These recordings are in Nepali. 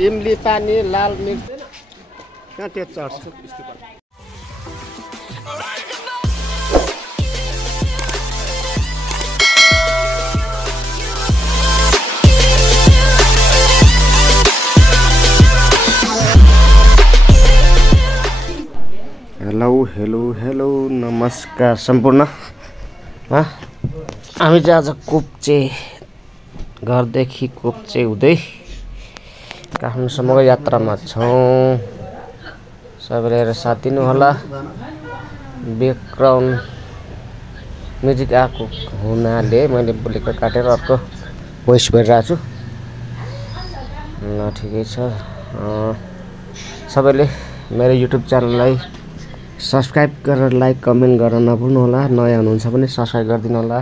इमली पानी लाल मिर्च कहाँ त्यो चढ्छ। हेलो नमस्कार सम्पूर्ण। हामी चाहिँ आज कुप्चे घरदेखि कुप्चे हुँदै काठमाडौँसम्मको यात्रामा छौँ। सबैले हेरेर साथ दिनु होला। ब्याकग्राउन्ड म्युजिक आएको हुनाले मैले बोलेको काटेर अर्को भोइस भइरहेको छु। ल ठिकै छ। सबैले मेरो युट्युब च्यानललाई सब्सक्राइब गरेर लाइक कमेन्ट गर्न नभुल्नु होला। नयाँ हुनुहुन्छ भने सब्सक्राइब गरिदिनु होला,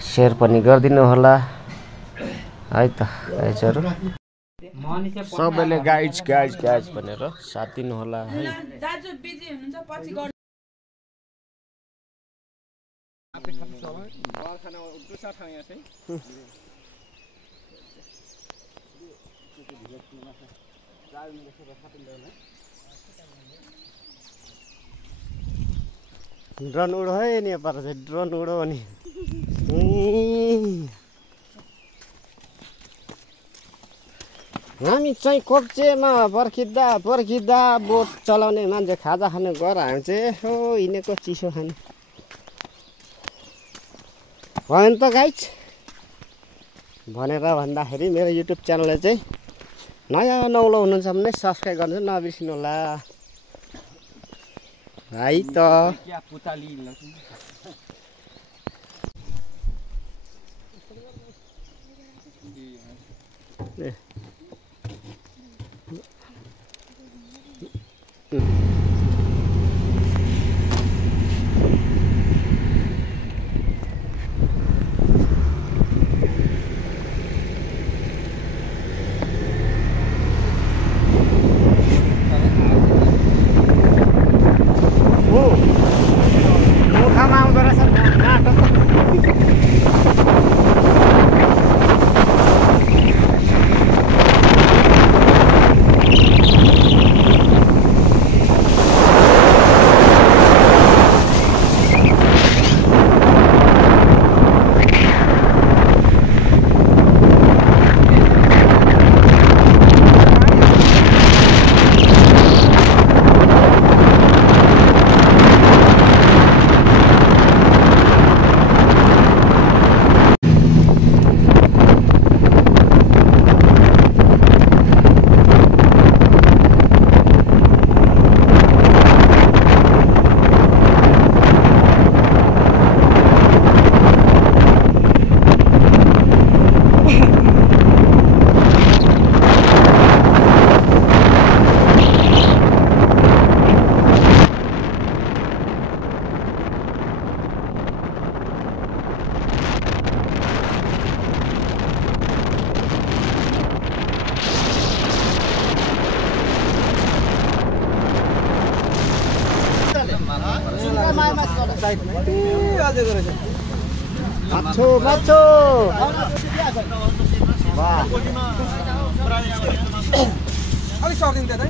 सेयर पनि गरिदिनु होला है त गाइजहरु। सबैले गाइज भनेर साथ दिनु होला है। दाजु बिजी हुनुहुन्छ पछि गर्नु। ड्रोन उडो है नि पर चाहिँ ड्रोन उडो नि। हामी चाहिँ कोप्चेमा पर्खिँदा बोट चलाउने मान्छे खाजा खाने गएर हामी चाहिँ हो हिँडेको चिसो खाने भयो नि त गाइज। भनेर भन्दाखेरि मेरो युट्युब च्यानललाई चाहिँ नयाँ नौलो हुनुहुन्छ भने सब्सक्राइब गर्नु नबिर्सिनु होला है त। माछो अलिक सर्दिन्छ त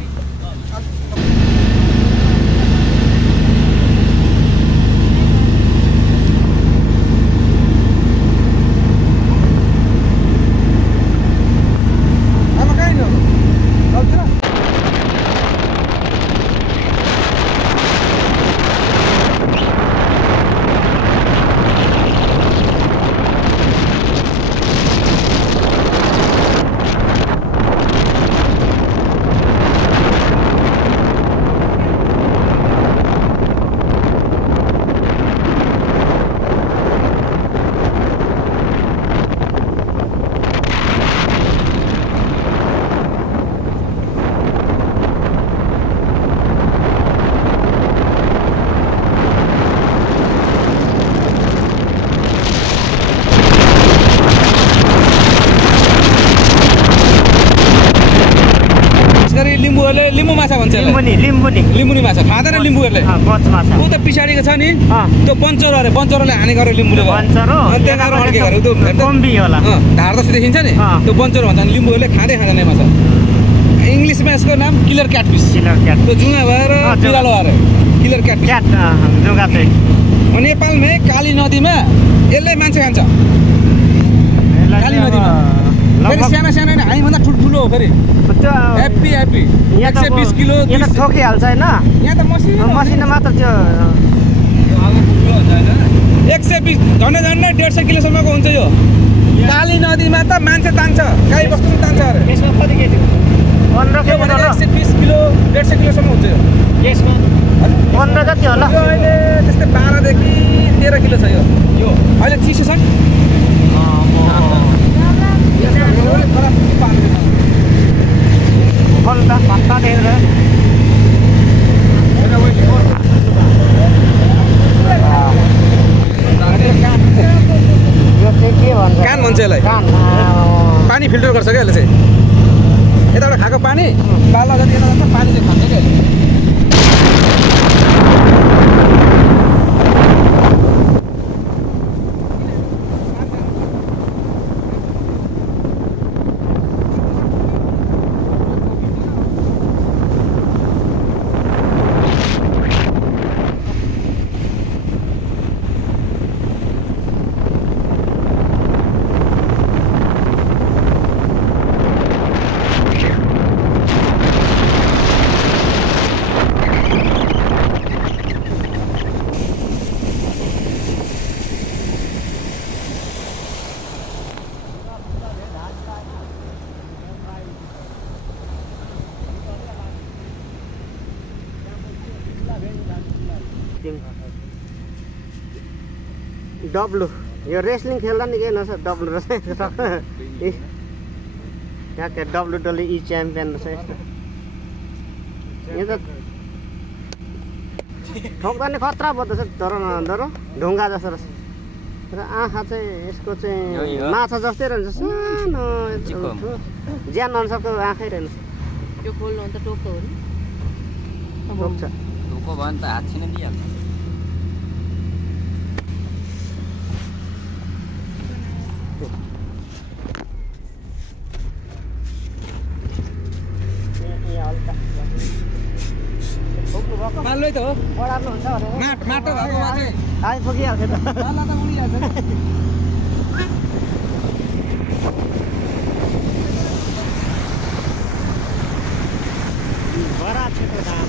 लिम्बूहरूले लिम्बू माछा भन्छ लिम्बुनी माछा खाँदैन लिम्बूहरूले ऊ त पछाडिको छ नि त्यो बन्चरो अरे बन्चरोले हानेको अरे लिम्बूले ढाड जस्तो देखिन्छ नि त्यो बन्चरो भन्छ लिम्बूहरूले खाँदैन यो माछा इङ्ग्लिसमा यसको नाम किलर क्याटफिस त्यो जुङ्गा भएर बिरालो भएर किलर क्याटफिस नेपालमै काली नदीमा यसले मान्छे खान्छ काली नदीमा फेरि साना साना नि हामीभन्दा ठुल्ठुलो हो फेरि ह्याप्पी 120 किलो ठोकिहाल्छ होइन यहाँ त मसिनो मात्र त्यो 120 झन्डै 150 किलोसम्मको हुन्छ यो काली नदीमा त मान्छे तान्छ गाई बस्तु तान्छ अरे यसमा कति केजी 120 किलो 150 किलोसम्म हुन्छ यो यसमा 15 जति होला अहिले त्यस्तै 12 देखि 13 किलो छ यो अहिले चिसो छ नि कान भन्छ यसलाई पानी फिल्टर गर्छ क्या यसले चाहिँ यताबाट खाएको पानी बाला जति यता जान्छ पानी चाहिँ खान्छ क्या डब्लु यो रेस्लिङ खेल्दा नि के नछ डब्लु रहेछ ट्याक्कै WWE च्याम्पियन रहेछ यस्तो यो त ठोक्दा नि खतरा पर्दछ डरो नडरो ढुङ्गा जस्तो रहेछ र आँखा चाहिँ यसको चाहिँ माछा जस्तै रहन्छ सानो ज्यान अनुसारको आँखै रहन्छ यो खोल्नु अन्त टोक्छ हो नि टोक्छ टोको भयो नि त हात छिन दिइहाल्छ पाल्लै त हो ओडार्नु हुन्छ भने माटो भएकोमा चाहिँ आइपुगिहाल्छ त पाल्ला त उडिहाल्छ नि बडा क्षेत्र धाम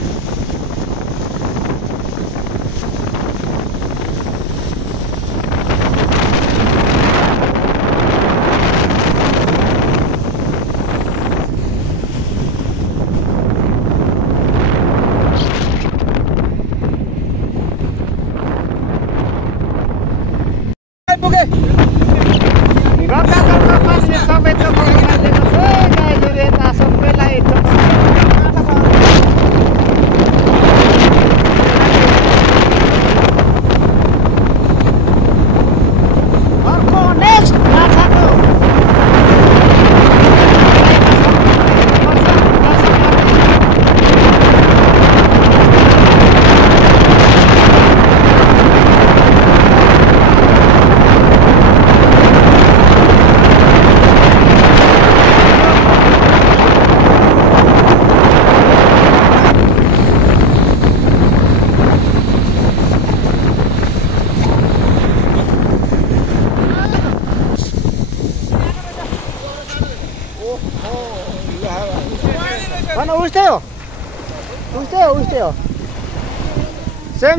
उस्तै हो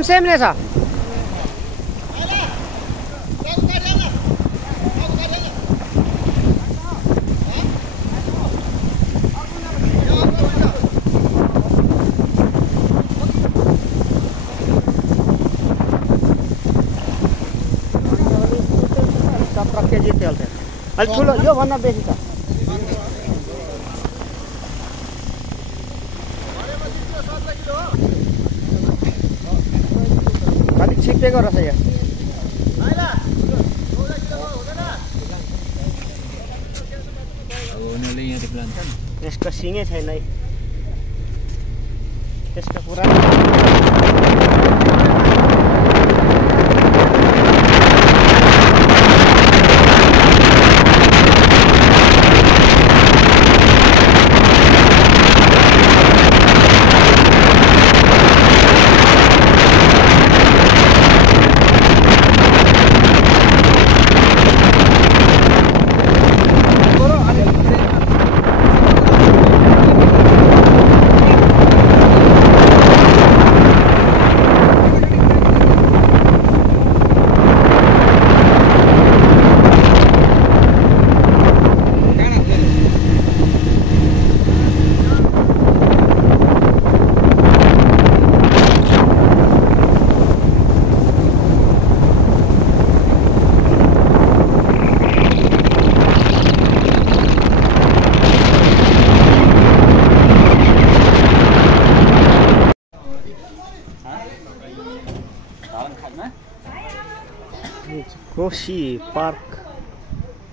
सेम नै छ केजी तेल अलिक ठुलो योभन्दा बेसी छ अलिक छिप्पेको रहेछ यहाँ यसको सिङै छैन है त्यसको कुरा Koshi park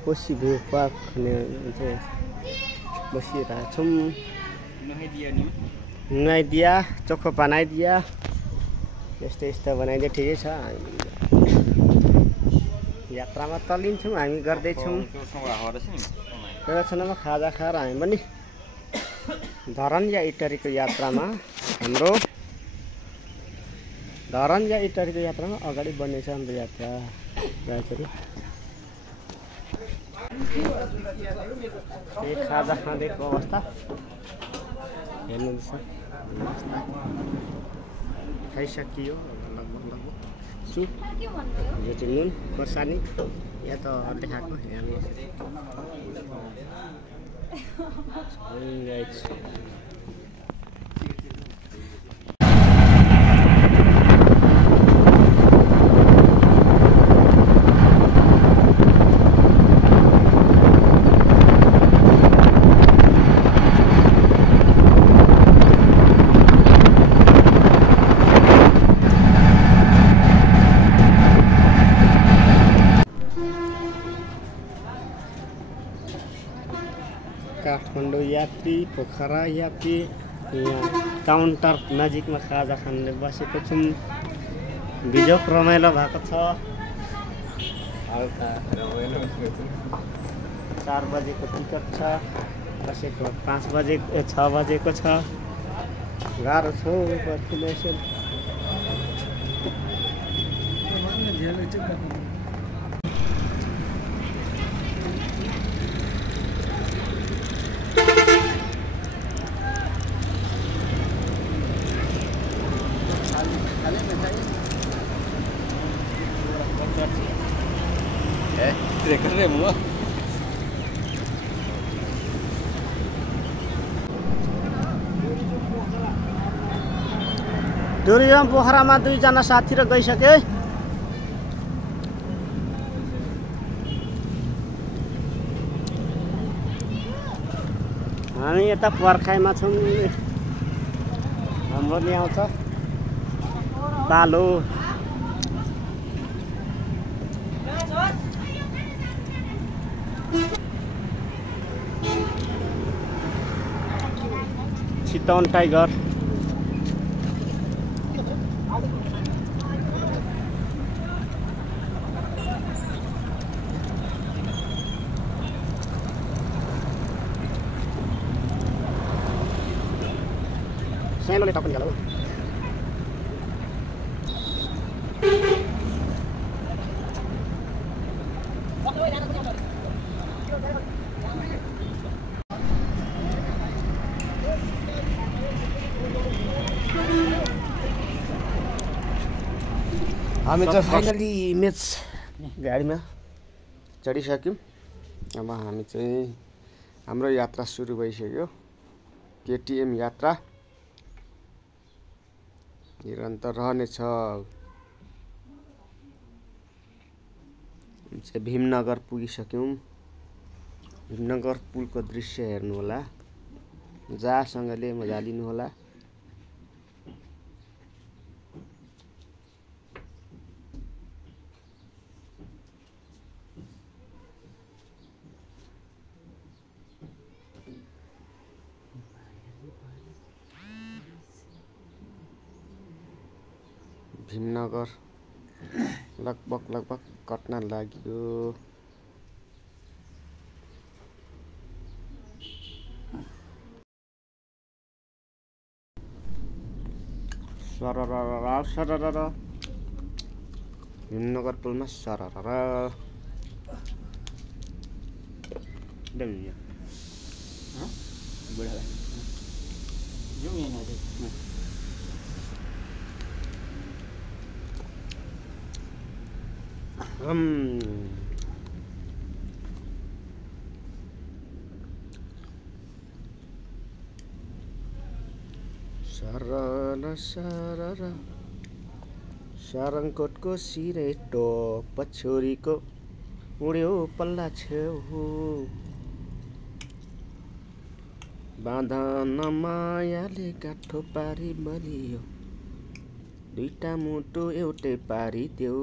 Koshi view park चाहिँ बसिरहेको छौँ नुहाइदिया चोखो बनाइदिया यस्तो यस्तो बनाइदिए ठिकै छ यात्रामा तलिन्छौँ हामी गर्दैछौँ एकछिनमा खाजा खाएर हामी पनि धरन्जा इटरीको यात्रामा हाम्रो धरन्जा इटरीको यात्रामा अगाडि बढ्नेछ हाम्रो यात्रा गाइजहरू यही खाजा खाँदैको अवस्था हेर्नुहुन्छ खाइसकियो लगभग सुप यो चाहिँ नुन खोर्सानी यहाँ त देखाएको काठमाडौँ यात्री पोखरा यात्री यहाँ काउन्टर नजिकमा खाजा खाने बसेको छौँ बिजोक रमाइलो भएको छ 4 बजेको टिकट छ कसैको 5 बजे 6 बजेको छ गाह्रो छ पर्खिनेसन टुरिज्म पोखरामा 2 जना साथी र गइसके हामी यता पर्खाइमा छौँ हाम्रो नि आउँछ पालो चितवन टाइगर सानोले टपनी गलौ हामी चाहिँ फाइनली इमेज गाडीमा चढिसक्यौँ अब हामी चाहिँ हाम्रो यात्रा सुरु भइसक्यो केटीएम यात्रा निरन्तर रहनेछ चाहिँ भीमनगर पुगिसक्यौँ भीमनगर पुलको दृश्य हेर्नु होला जहाँसँगले मजा लिनु होला भीमनगर लगभग कट्न लाग्यो। सरर भीमनगर पुलमा सरर सरर सारङकोटको सिरेटो पछोरीको उड्यो पल्ला छेउ बाँधन मायाले गाठो पारी बलियो दुईटा मुटु एउटै पारी त्यो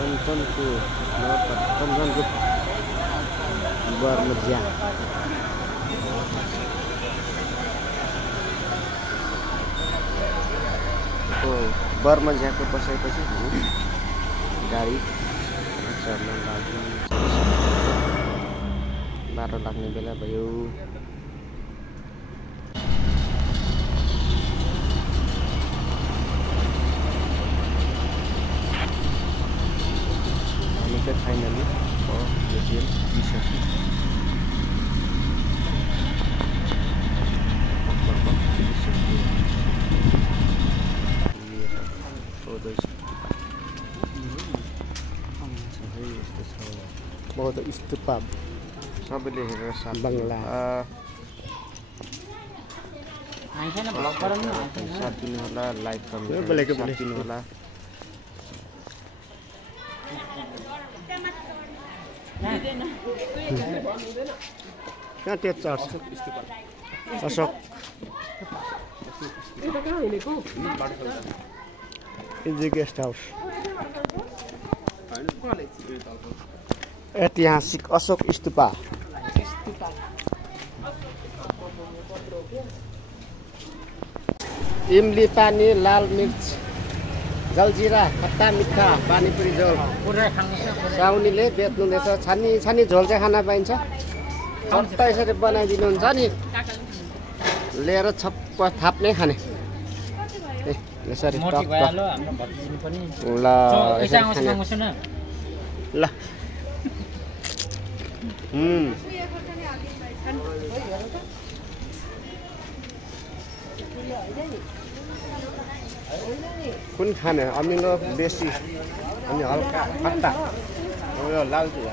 कञ्चनको बर्मज्या बर्मज्याको बसाएपछि गाडी चढ्न लाग्यो। बाटो लाग्ने बेला भयो। फाइनली एटिएम दिइसक्यो। बहुत स्तूपा सबैले हेरेर साथ दिनु होला, लाइक कमेन्ट साथ दिनु होला। कहाँ त्यो church Ashok easy guest house ऐतिहासिक अशोक स्तूपा इमली पानी लाल मिर्च जलजिरा खट्टा मिठा पानीपुरी झोल साउनीले बेच्नुहुँदैछ छानी छानी झोल चाहिँ खान पाइन्छ छप्प यसरी बनाइदिनुहुन्छ नि लिएर छप्प थाप्नै खाने यसरी टक्क ल यसरी खाने ल कुन खाने अमिलो बेसी अनि हल्का खट्टा यो लाल जिरा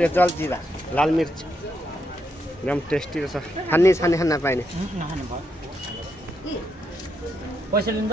यो जलजिरा लाल मिर्च एकदम टेस्टी रहेछ छानी छानी खान पाइने पैसा लिन्छ